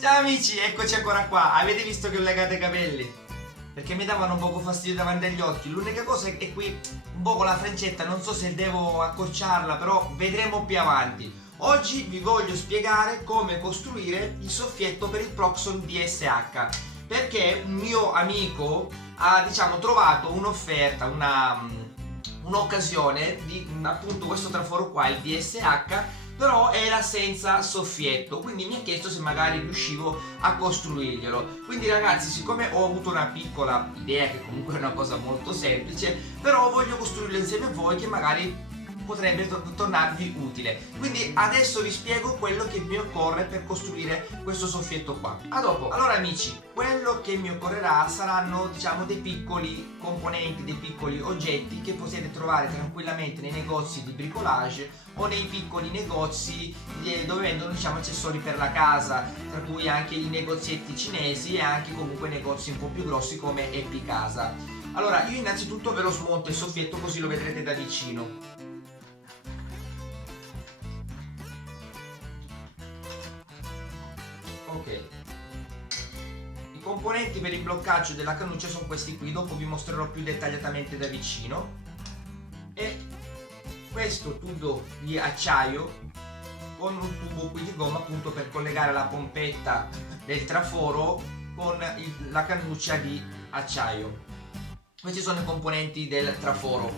Ciao amici, eccoci ancora qua. Avete visto che ho legato i capelli? Perché mi davano un poco fastidio davanti agli occhi. L'unica cosa è che qui un po' con la frencetta, non so se devo accorciarla, però vedremo più avanti. Oggi vi voglio spiegare come costruire il soffietto per il Proxon DSH, perché un mio amico ha trovato un'offerta, un'occasione di appunto questo traforo qua, il DSH, però era senza soffietto, quindi mi ha chiesto se magari riuscivo a costruirglielo. Quindi ragazzi, siccome ho avuto una piccola idea, che comunque è una cosa molto semplice, però voglio costruirlo insieme a voi, che magari potrebbe tornarvi utile. Quindi adesso vi spiego quello che mi occorre per costruire questo soffietto qua. A dopo. Allora amici, quello che mi occorrerà saranno dei piccoli componenti, dei piccoli oggetti che potete trovare tranquillamente nei negozi di bricolage o nei piccoli negozi dove vendono accessori per la casa, tra cui anche i negozietti cinesi e anche comunque negozi un po' più grossi come Epicasa. Allora io innanzitutto ve lo smonto il soffietto, così lo vedrete da vicino. Ok, i componenti per il bloccaggio della cannuccia sono questi qui, dopo vi mostrerò più dettagliatamente da vicino. E questo tubo di acciaio con un tubo qui di gomma appunto per collegare la pompetta del traforo con la cannuccia di acciaio. Questi sono i componenti del traforo.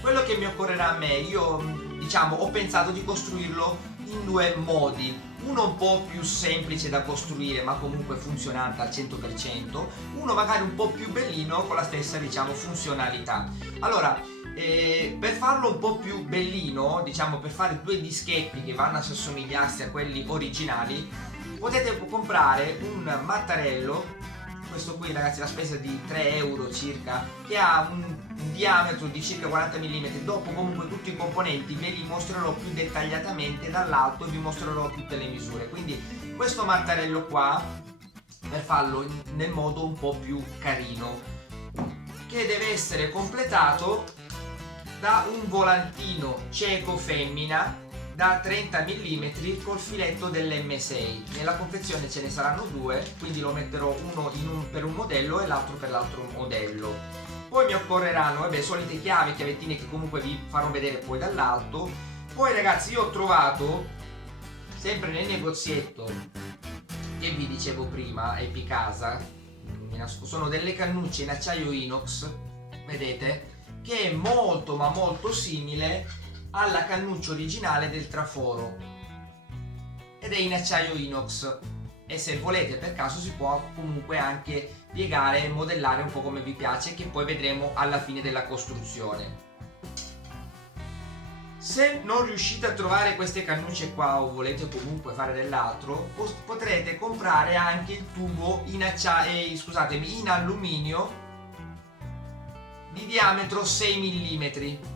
Quello che mi occorrerà a me, io ho pensato di costruirlo in due modi. Uno un po' più semplice da costruire ma comunque funzionante al 100%, uno magari un po' più bellino con la stessa funzionalità. Allora, per farlo un po' più bellino, per fare due dischetti che vanno a assomigliarsi a quelli originali, potete comprare un mattarello. Questo qui ragazzi, la spesa di 3 euro circa, che ha un diametro di circa 40 mm. Dopo comunque tutti i componenti ve li mostrerò più dettagliatamente dall'alto e vi mostrerò tutte le misure. Quindi questo mattarello qua, per farlo nel modo un po' più carino, che deve essere completato da un volantino cieco femmina da 30 mm col filetto dell'M6. Nella confezione ce ne saranno due, quindi lo metterò uno per un modello e l'altro per l'altro modello. Poi mi occorreranno solite chiavi, chiavettine che comunque vi farò vedere poi dall'alto. Poi ragazzi, io ho trovato sempre nel negozietto che vi dicevo prima, Epicasa, sono delle cannucce in acciaio inox, vedete, che è molto ma molto simile alla cannuccia originale del traforo ed è in acciaio inox, e se volete per caso si può comunque anche piegare e modellare un po' come vi piace, che poi vedremo alla fine della costruzione. Se non riuscite a trovare queste cannucce qua o volete comunque fare dell'altro, potrete comprare anche il tubo in alluminio di diametro 6 mm.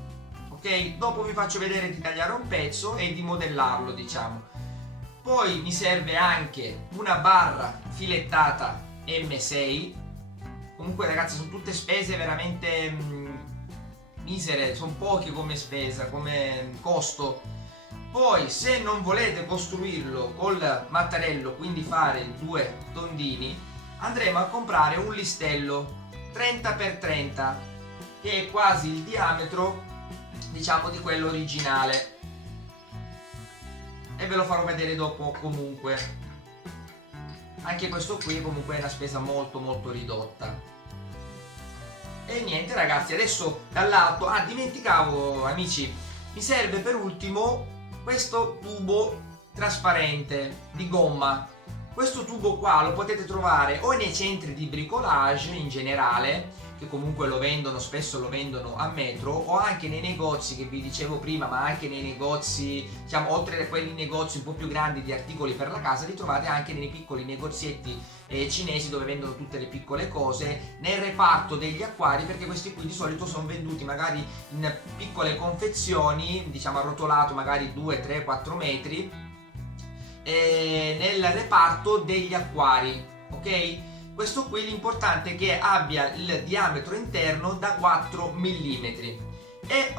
Ok, dopo vi faccio vedere di tagliare un pezzo e di modellarlo, Poi mi serve anche una barra filettata M6. Comunque ragazzi, sono tutte spese veramente misere, sono poche come spesa, come costo. Poi se non volete costruirlo col mattarello, quindi fare due tondini, andremo a comprare un listello 30x30, che è quasi il diametro di quello originale, e ve lo farò vedere dopo. Comunque anche questo qui comunque è una spesa molto molto ridotta. E niente ragazzi, adesso dall'alto, dimenticavo amici, mi serve per ultimo questo tubo trasparente di gomma. Questo tubo qua lo potete trovare o nei centri di bricolage in generale, che comunque lo vendono, spesso lo vendono a metro, o anche nei negozi che vi dicevo prima, ma anche nei negozi, oltre a quelli negozi un po' più grandi di articoli per la casa, li trovate anche nei piccoli negozietti cinesi dove vendono tutte le piccole cose, nel reparto degli acquari, perché questi qui di solito sono venduti magari in piccole confezioni, arrotolato magari 2, 3, 4 metri, nel reparto degli acquari, ok? Questo qui l'importante è che abbia il diametro interno da 4 mm. E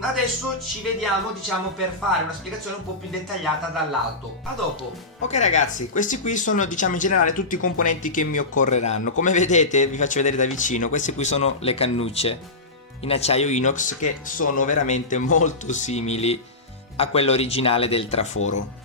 adesso ci vediamo, diciamo, per fare una spiegazione un po' più dettagliata dall'alto. A dopo. Ok ragazzi, questi qui sono, diciamo, in generale tutti i componenti che mi occorreranno. Come vedete, vi faccio vedere da vicino, queste qui sono le cannucce in acciaio inox, che sono veramente molto simili a quello originale del traforo,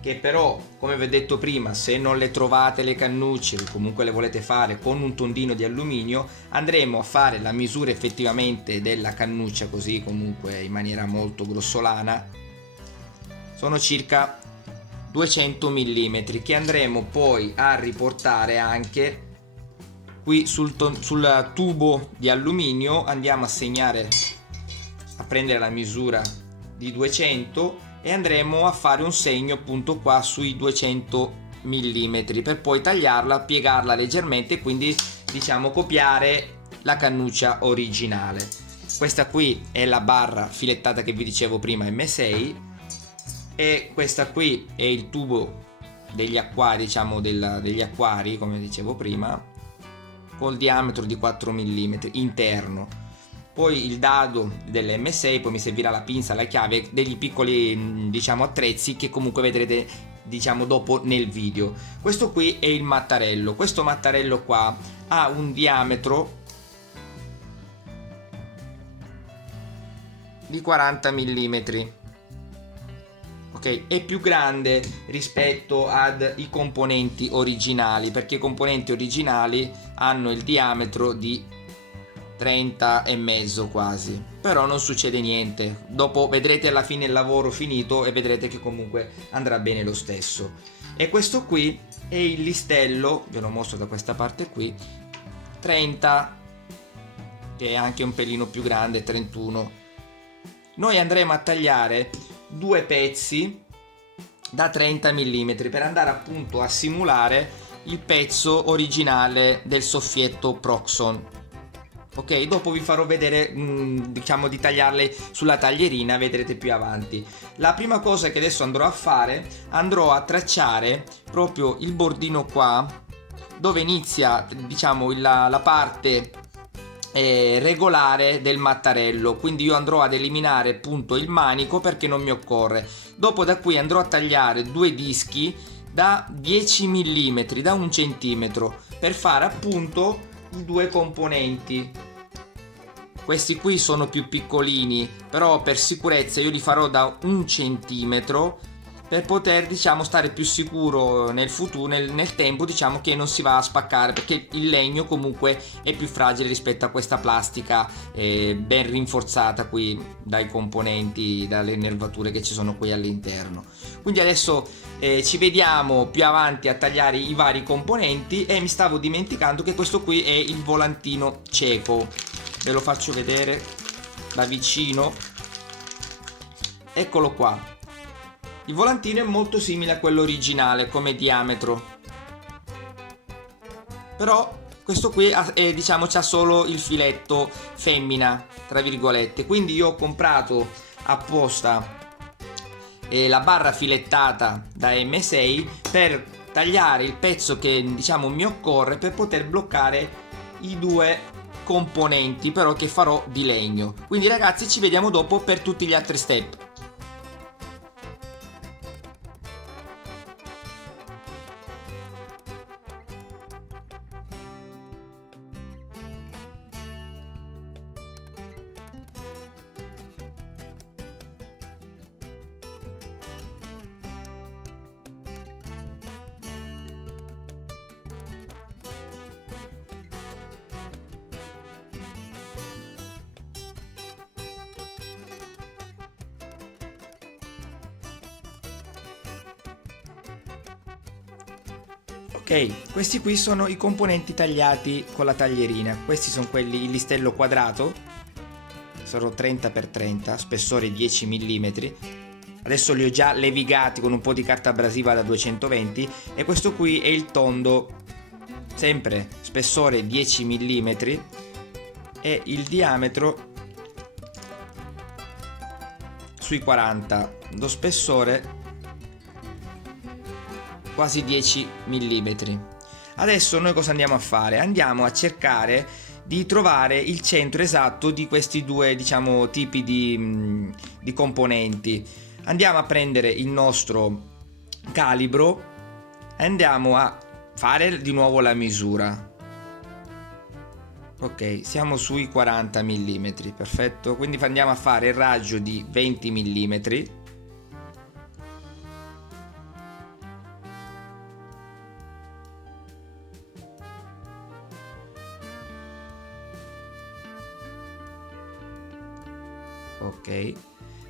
che però, come vi ho detto prima, se non le trovate le cannucce o comunque le volete fare con un tondino di alluminio, andremo a fare la misura effettivamente della cannuccia, così comunque in maniera molto grossolana. Sono circa 200 mm che andremo poi a riportare anche qui sul tubo di alluminio. Andiamo a segnare, a prendere la misura di 200 e andremo a fare un segno appunto qua sui 200 mm per poi tagliarla, piegarla leggermente e quindi, diciamo, copiare la cannuccia originale. Questa qui è la barra filettata che vi dicevo prima, M6, e questa qui è il tubo degli acquari, diciamo degli acquari, come dicevo prima, col diametro di 4 mm interno. Poi il dado dell'M6, poi mi servirà la pinza, la chiave, degli piccoli, diciamo, attrezzi che comunque vedrete, diciamo, dopo nel video. Questo qui è il mattarello. Questo mattarello qua ha un diametro di 40 mm. Ok, è più grande rispetto ai componenti originali, perché i componenti originali hanno il diametro di 30 e mezzo quasi, però non succede niente, dopo vedrete alla fine il lavoro finito e vedrete che comunque andrà bene lo stesso. E questo qui è il listello, ve lo mostro da questa parte qui, 30, che è anche un pelino più grande, 31. Noi andremo a tagliare due pezzi da 30 mm per andare appunto a simulare il pezzo originale del soffietto Proxxon. Ok, dopo vi farò vedere, diciamo, di tagliarle sulla taglierina, vedrete più avanti. La prima cosa che adesso andrò a fare, andrò a tracciare proprio il bordino qua, dove inizia, diciamo, la parte regolare del mattarello. Quindi io andrò ad eliminare appunto il manico perché non mi occorre. Dopo da qui andrò a tagliare due dischi da 10 mm, da 1 centimetro, per fare appunto i due componenti. Questi qui sono più piccolini, però per sicurezza io li farò da 1 centimetro per poter, diciamo, stare più sicuro nel futuro, nel tempo, diciamo, che non si va a spaccare, perché il legno comunque è più fragile rispetto a questa plastica ben rinforzata qui dai componenti, dalle nervature che ci sono qui all'interno. Quindi adesso ci vediamo più avanti a tagliare i vari componenti. E mi stavo dimenticando che questo qui è il volantino cieco, ve lo faccio vedere da vicino, eccolo qua. Il volantino è molto simile a quello originale come diametro, però questo qui diciamo c'ha solo il filetto femmina, tra virgolette, quindi io ho comprato apposta la barra filettata da M6 per tagliare il pezzo che, diciamo, mi occorre per poter bloccare i due componenti, però che farò di legno. Quindi ragazzi, ci vediamo dopo per tutti gli altri step. Ok, questi qui sono i componenti tagliati con la taglierina. Questi sono quelli, il listello quadrato, sono 30x30, spessore 10 mm. Adesso li ho già levigati con un po' di carta abrasiva da 220. E questo qui è il tondo, sempre spessore 10 mm e il diametro sui 40, lo spessore quasi 10 mm. Adesso noi cosa andiamo a fare? Andiamo a cercare di trovare il centro esatto di questi due, diciamo, tipi di componenti. Andiamo a prendere il nostro calibro e andiamo a fare di nuovo la misura. Ok, siamo sui 40 mm, perfetto. Quindi andiamo a fare il raggio di 20 mm. Ok,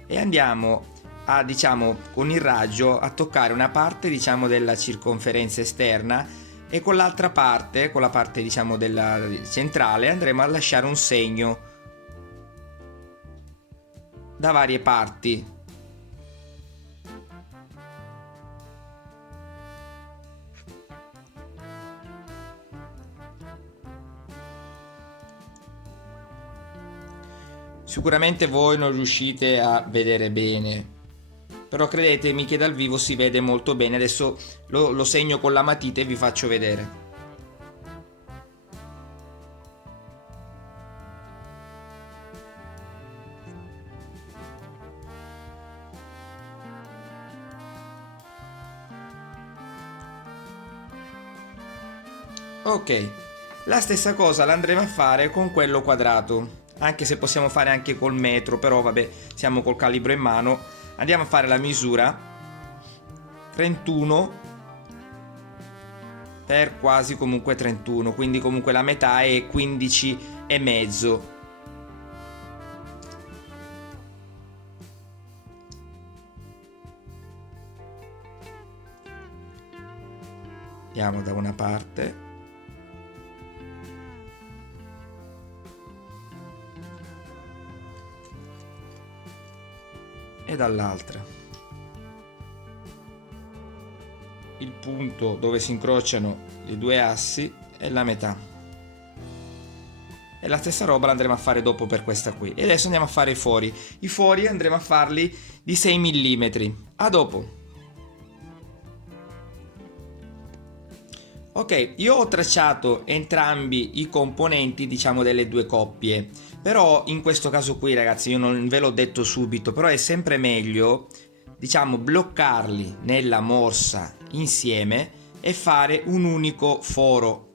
e andiamo a, diciamo, con il raggio a toccare una parte, diciamo, della circonferenza esterna, e con l'altra parte, con la parte, diciamo, della centrale, andremo a lasciare un segno da varie parti. Sicuramente voi non riuscite a vedere bene, però credetemi che dal vivo si vede molto bene. Adesso lo segno con la matita e vi faccio vedere. Ok, la stessa cosa l'andremo a fare con quello quadrato, anche se possiamo fare anche col metro, però vabbè, siamo col calibro in mano. Andiamo a fare la misura 31 per quasi comunque 31, quindi comunque la metà è 15 e mezzo. Andiamo da una parte e dall'altra. Il punto dove si incrociano i due assi è la metà. E la stessa roba l'andremo a fare dopo per questa qui. E adesso andiamo a fare i fori. I fori andremo a farli di 6 mm. A dopo. Ok, io ho tracciato entrambi i componenti, diciamo, delle due coppie, però in questo caso qui, ragazzi, io non ve l'ho detto subito, però è sempre meglio, diciamo, bloccarli nella morsa insieme e fare un unico foro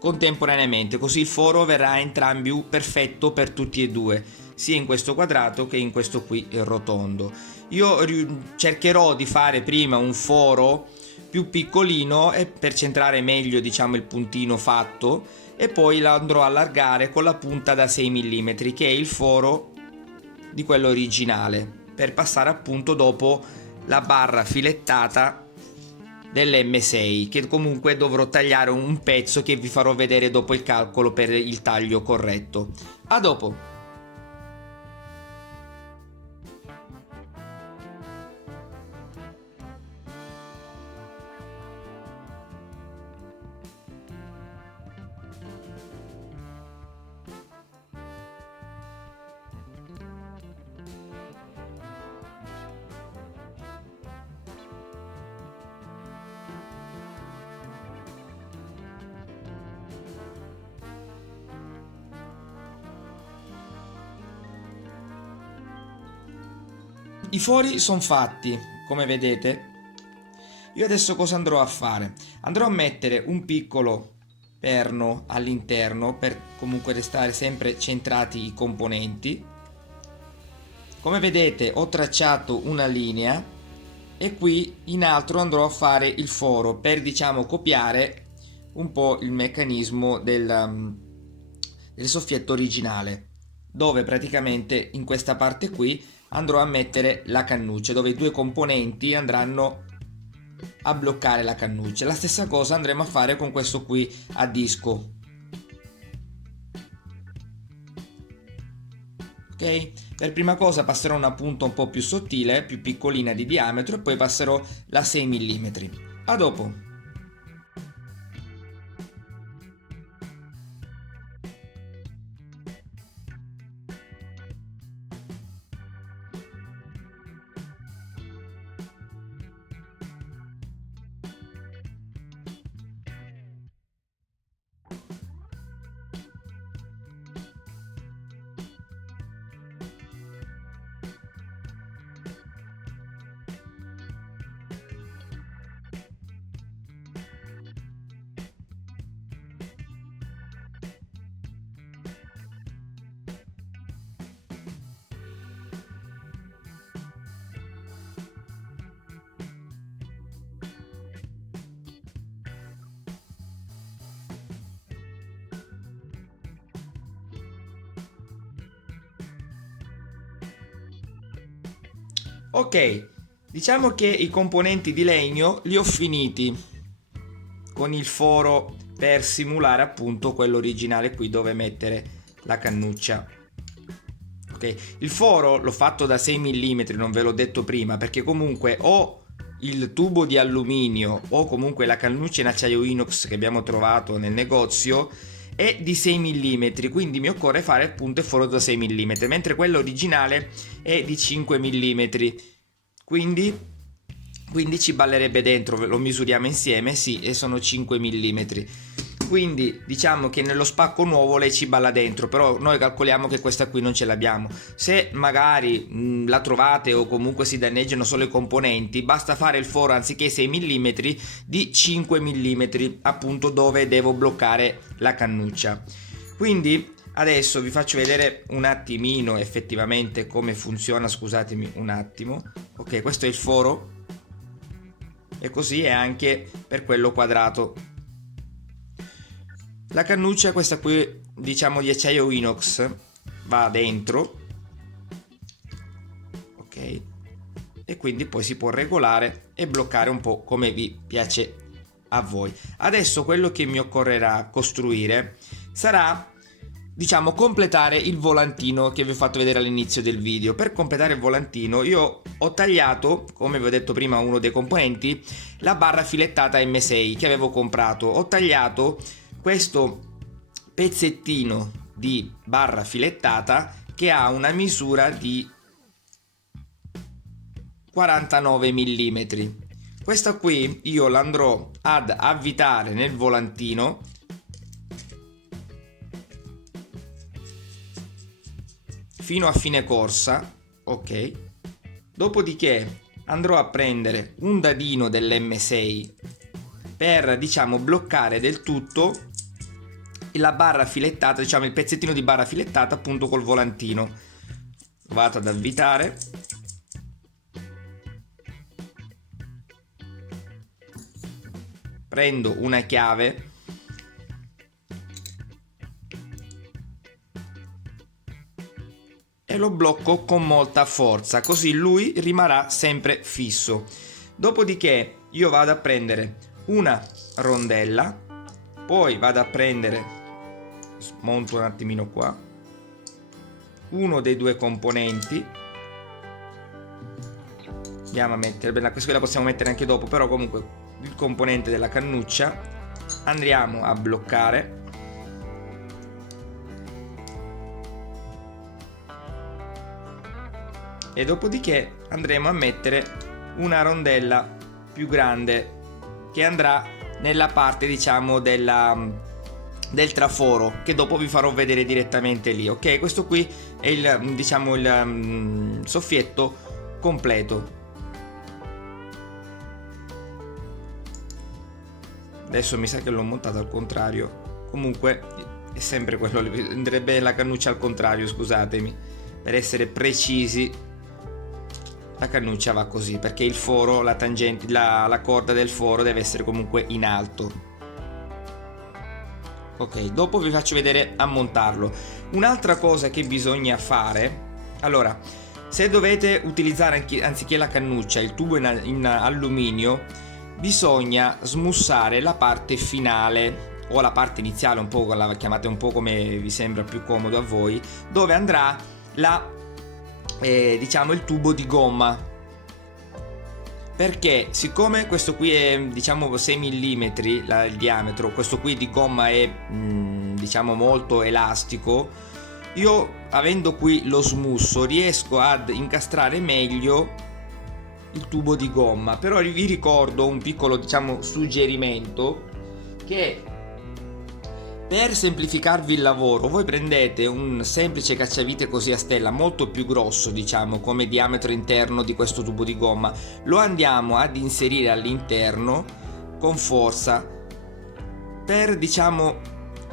contemporaneamente, così il foro verrà entrambi perfetto per tutti e due, sia in questo quadrato che in questo qui rotondo. Io cercherò di fare prima un foro più piccolino e per centrare meglio, diciamo, il puntino fatto, e poi lo andrò a allargare con la punta da 6 mm, che è il foro di quello originale, per passare appunto dopo la barra filettata dell'M6, che comunque dovrò tagliare un pezzo che vi farò vedere dopo il calcolo per il taglio corretto. A dopo. I fori sono fatti, come vedete. Io adesso cosa andrò a fare? Andrò a mettere un piccolo perno all'interno per comunque restare sempre centrati i componenti. Come vedete ho tracciato una linea e qui in alto andrò a fare il foro per, diciamo, copiare un po' il meccanismo del soffietto originale, dove praticamente in questa parte qui andrò a mettere la cannuccia, dove i due componenti andranno a bloccare la cannuccia. La stessa cosa andremo a fare con questo qui a disco. Ok? Per prima cosa passerò una punta un po' più sottile, più piccolina di diametro, e poi passerò la 6 mm. A dopo. Ok, diciamo che i componenti di legno li ho finiti con il foro per simulare appunto quello originale qui dove mettere la cannuccia. Ok, il foro l'ho fatto da 6 mm, non ve l'ho detto prima, perché comunque ho il tubo di alluminio o comunque la cannuccia in acciaio inox che abbiamo trovato nel negozio è di 6 mm, quindi mi occorre fare appunto il foro da 6 mm, mentre quello originale è di 5 mm, quindi ci ballerebbe dentro, lo misuriamo insieme, sì, e sono 5 mm. Quindi diciamo che nello spacco nuovo lei ci balla dentro, però noi calcoliamo che questa qui non ce l'abbiamo. Se magari la trovate o comunque si danneggiano solo i componenti, basta fare il foro anziché 6 mm di 5 mm, appunto dove devo bloccare la cannuccia. Quindi adesso vi faccio vedere un attimino effettivamente come funziona, scusatemi un attimo. Ok, questo è il foro e così è anche per quello quadrato. La cannuccia, questa qui diciamo di acciaio inox, va dentro, ok, e quindi poi si può regolare e bloccare un po' come vi piace a voi. Adesso quello che mi occorrerà costruire sarà, diciamo, completare il volantino che vi ho fatto vedere all'inizio del video. Per completare il volantino io ho tagliato, come vi ho detto prima, uno dei componenti, la barra filettata M6 che avevo comprato. Ho tagliato questo pezzettino di barra filettata che ha una misura di 49 mm. Questa qui io l'andrò ad avvitare nel volantino fino a fine corsa, ok? Dopodiché andrò a prendere un dadino dell'M6 per, diciamo, bloccare del tutto la barra filettata, diciamo il pezzettino di barra filettata appunto col volantino. Vado ad avvitare, prendo una chiave e lo blocco con molta forza, così lui rimarrà sempre fisso. Dopodiché io vado a prendere una rondella, poi vado a prendere, smonto un attimino qua, uno dei due componenti, andiamo a mettere, beh, questa qui la possiamo mettere anche dopo, però comunque il componente della cannuccia andremo a bloccare. E dopodiché andremo a mettere una rondella più grande che andrà nella parte, diciamo, del traforo, che dopo vi farò vedere direttamente lì. Ok, questo qui è il, diciamo, il soffietto completo. Adesso mi sa che l'ho montato al contrario, comunque è sempre quello, andrebbe la cannuccia al contrario, scusatemi, per essere precisi. La cannuccia va così perché il foro, la tangente, la corda del foro deve essere comunque in alto. Ok, dopo vi faccio vedere a montarlo. Un'altra cosa che bisogna fare, allora, se dovete utilizzare anziché la cannuccia il tubo in alluminio, bisogna smussare la parte finale o la parte iniziale, un po', la chiamate un po' come vi sembra più comodo a voi, dove andrà diciamo il tubo di gomma, perché siccome questo qui è, diciamo, 6 mm il diametro, questo qui di gomma è diciamo molto elastico, io avendo qui lo smusso riesco ad incastrare meglio il tubo di gomma. Però vi ricordo un piccolo, diciamo, suggerimento, che per semplificarvi il lavoro voi prendete un semplice cacciavite così a stella molto più grosso, diciamo, come diametro interno di questo tubo di gomma, lo andiamo ad inserire all'interno con forza per, diciamo,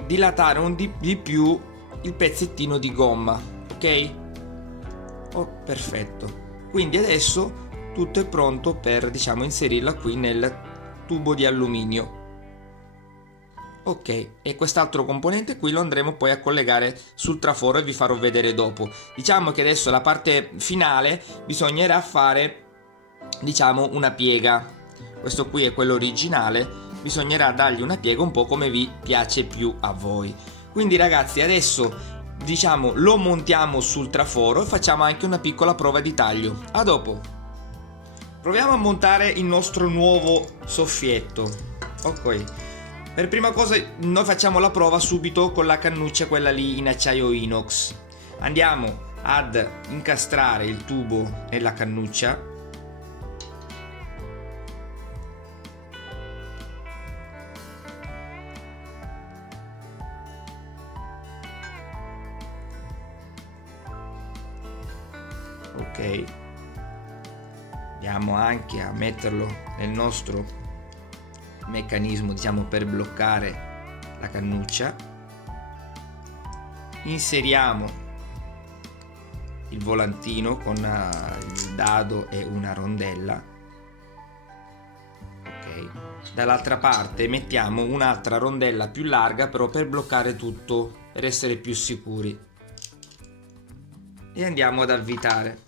dilatare di più il pezzettino di gomma, ok? Oh, perfetto. Quindi adesso tutto è pronto per, diciamo, inserirla qui nel tubo di alluminio. Ok, e quest'altro componente qui lo andremo poi a collegare sul traforo e vi farò vedere dopo. Diciamo che adesso la parte finale bisognerà fare, diciamo, una piega. Questo qui è quello originale, bisognerà dargli una piega un po' come vi piace più a voi. Quindi ragazzi, adesso diciamo lo montiamo sul traforo e facciamo anche una piccola prova di taglio. A dopo. Proviamo a montare il nostro nuovo soffietto. Ok. Per prima cosa noi facciamo la prova subito con la cannuccia, quella lì in acciaio inox. Andiamo ad incastrare il tubo nella cannuccia. Ok. Andiamo anche a metterlo nel nostro meccanismo, diciamo, per bloccare la cannuccia. Inseriamo il volantino con il dado e una rondella. Ok, dall'altra parte mettiamo un'altra rondella più larga, però per bloccare tutto, per essere più sicuri, e andiamo ad avvitare.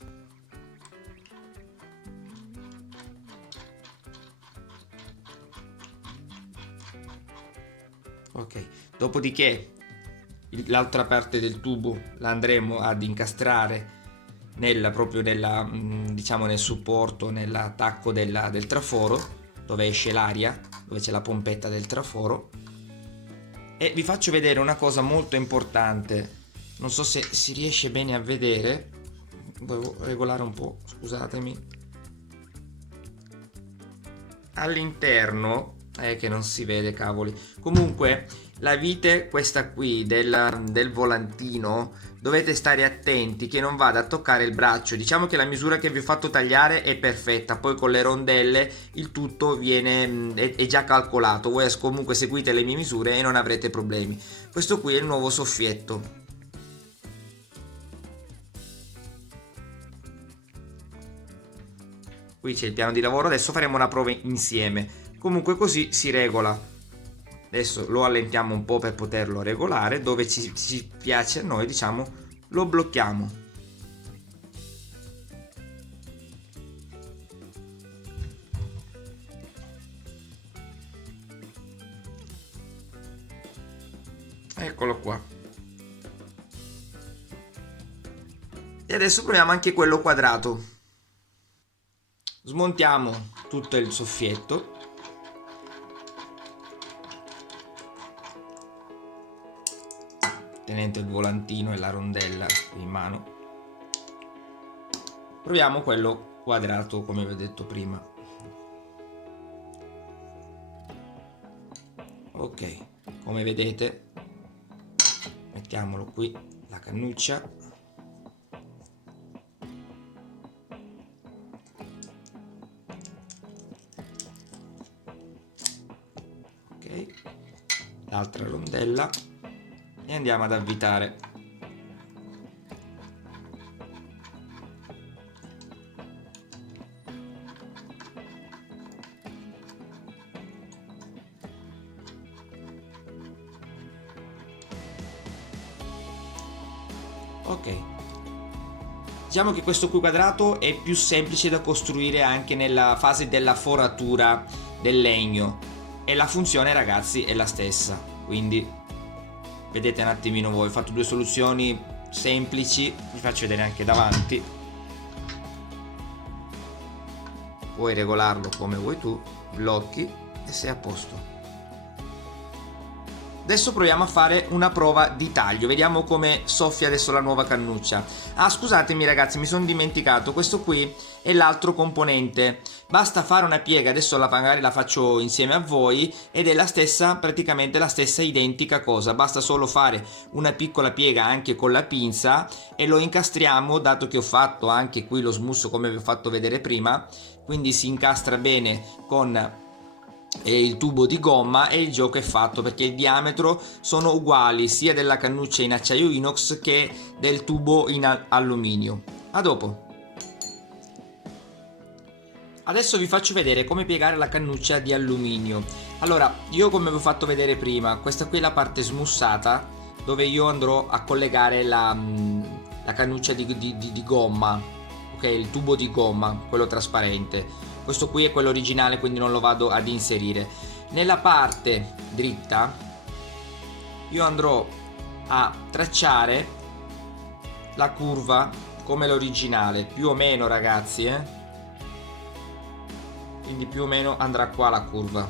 Ok, dopodiché l'altra parte del tubo la andremo ad incastrare proprio nella, diciamo, nel supporto, nell'attacco del traforo, dove esce l'aria, dove c'è la pompetta del traforo. E vi faccio vedere una cosa molto importante, non so se si riesce bene a vedere, devo regolare un po', scusatemi. All'interno che non si vede, cavoli. Comunque la vite, questa qui del volantino, dovete stare attenti che non vada a toccare il braccio. Diciamo che la misura che vi ho fatto tagliare è perfetta, poi con le rondelle il tutto è già calcolato. Voi comunque seguite le mie misure e non avrete problemi. Questo qui è il nuovo soffietto. Qui c'è il piano di lavoro, adesso faremo una prova insieme. Comunque così si regola. Adesso lo allentiamo un po' per poterlo regolare, dove ci piace a noi, diciamo, lo blocchiamo. Eccolo qua. E adesso proviamo anche quello quadrato. Smontiamo tutto il soffietto. Tenendo il volantino e la rondella in mano. Proviamo quello quadrato, come vi ho detto prima. Ok, come vedete, mettiamolo qui, la cannuccia. Ok, l'altra rondella. E andiamo ad avvitare. Ok, diciamo che questo qui quadrato è più semplice da costruire anche nella fase della foratura del legno, e la funzione, ragazzi, è la stessa, quindi vedete un attimino voi. Ho fatto due soluzioni semplici, vi faccio vedere anche davanti. Puoi regolarlo come vuoi tu, blocchi e sei a posto. Adesso proviamo a fare una prova di taglio, vediamo come soffia adesso la nuova cannuccia. Ah, scusatemi ragazzi, mi sono dimenticato, questo qui è l'altro componente. Basta fare una piega, adesso magari la faccio insieme a voi, ed è la stessa, praticamente la stessa identica cosa. Basta solo fare una piccola piega anche con la pinza e lo incastriamo, dato che ho fatto anche qui lo smusso come vi ho fatto vedere prima, quindi si incastra bene con il tubo di gomma e il gioco è fatto, perché il diametro sono uguali sia della cannuccia in acciaio inox che del tubo in alluminio. A dopo. Adesso vi faccio vedere come piegare la cannuccia di alluminio. Allora, io come vi ho fatto vedere prima, questa qui è la parte smussata dove io andrò a collegare la cannuccia di gomma, ok, il tubo di gomma, quello trasparente. Questo qui è quello originale, quindi non lo vado ad inserire. Nella parte dritta io andrò a tracciare la curva come l'originale, più o meno, ragazzi, quindi più o meno andrà qua la curva.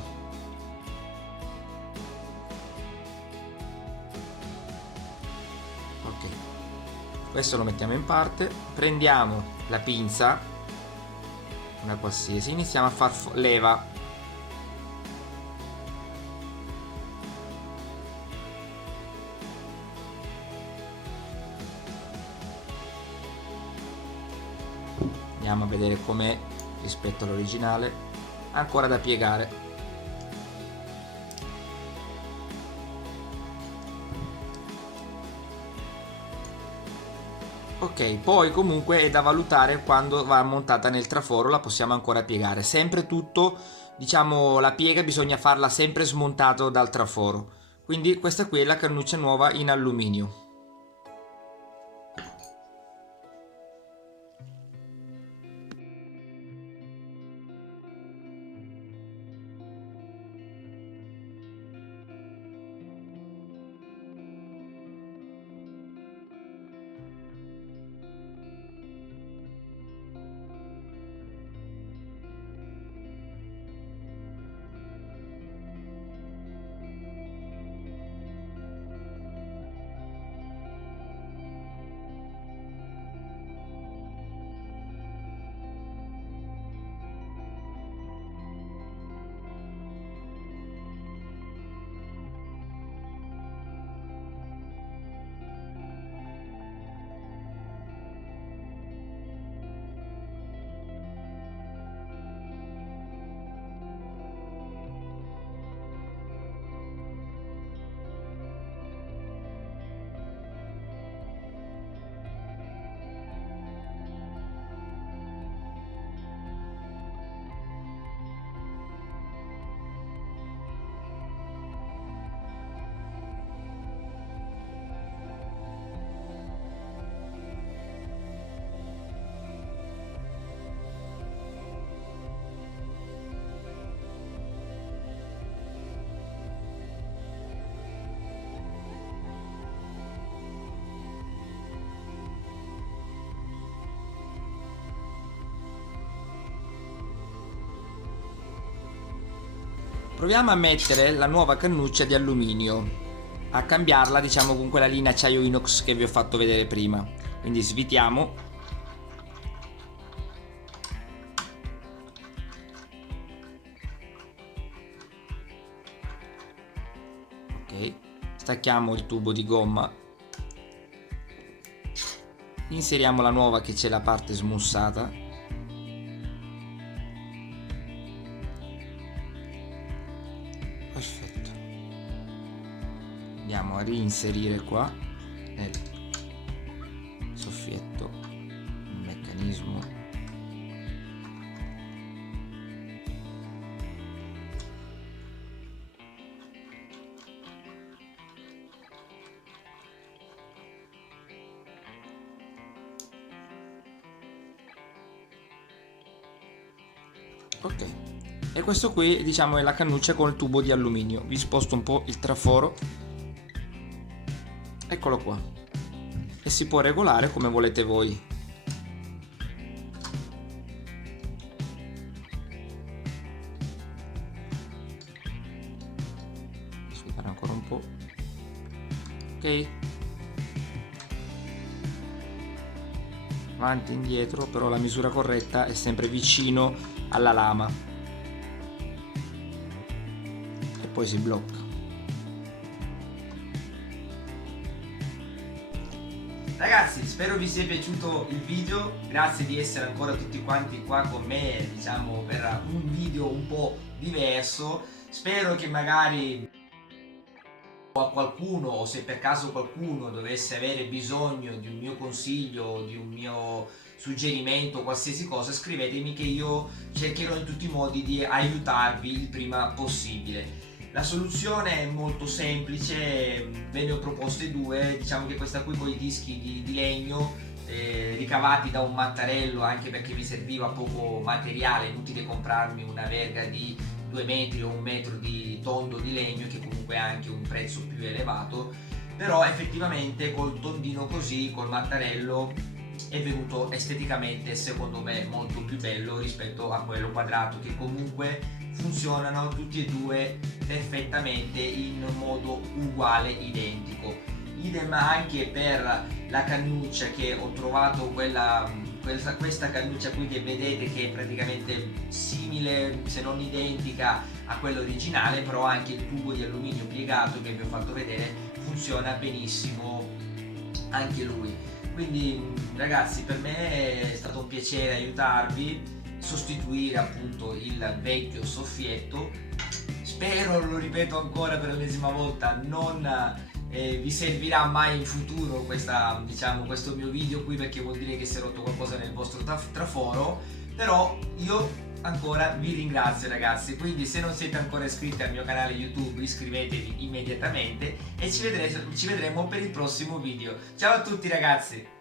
Ok, questo lo mettiamo in parte, prendiamo la pinza, una qualsiasi, iniziamo a far leva. Andiamo a vedere com'è rispetto all'originale. Ancora da piegare. Ok, poi comunque è da valutare quando va montata nel traforo, la possiamo ancora piegare. Sempre tutto, diciamo, la piega bisogna farla sempre smontato dal traforo. Quindi questa qui è la cannuccia nuova in alluminio. Proviamo a mettere la nuova cannuccia di alluminio, a cambiarla, diciamo, con quella lì in acciaio inox che vi ho fatto vedere prima. Quindi svitiamo. Ok, stacchiamo il tubo di gomma, inseriamo la nuova che c'è la parte smussata. Perfetto, andiamo a reinserire qua nel soffietto il meccanismo. Ok, e questo qui, diciamo, è la cannuccia con il tubo di alluminio. Vi sposto un po' il traforo, eccolo qua, e si può regolare come volete voi. Aspettare ancora un po'. Ok, avanti e indietro, però la misura corretta è sempre vicino alla lama e poi si blocca. Ragazzi, spero vi sia piaciuto il video, grazie di essere ancora tutti quanti qua con me, diciamo, per un video un po' diverso. Spero che magari a qualcuno, o se per caso qualcuno dovesse avere bisogno di un mio consiglio, di un mio suggerimento, qualsiasi cosa, scrivetemi che io cercherò in tutti i modi di aiutarvi il prima possibile. La soluzione è molto semplice, ve ne ho proposte due. Diciamo che questa qui con i dischi di legno ricavati da un mattarello, anche perché mi serviva poco materiale, inutile comprarmi una verga di 2 metri o 1 metro di tondo di legno, che comunque ha anche un prezzo più elevato, però effettivamente col tondino così, col mattarello, è venuto esteticamente secondo me molto più bello rispetto a quello quadrato, che comunque funzionano tutti e due perfettamente in modo uguale, identico. Idem anche per la cannuccia, che ho trovato questa cannuccia qui che vedete, che è praticamente simile se non identica a quella originale, però anche il tubo di alluminio piegato che vi ho fatto vedere funziona benissimo anche lui. Quindi ragazzi, per me è stato un piacere aiutarvi, sostituire appunto il vecchio soffietto. Spero, lo ripeto ancora per l'ennesima volta, non vi servirà mai in futuro questo mio video qui, perché vuol dire che si è rotto qualcosa nel vostro traforo. Però io ancora vi ringrazio ragazzi, quindi se non siete ancora iscritti al mio canale YouTube iscrivetevi immediatamente e ci vedremo per il prossimo video. Ciao a tutti ragazzi!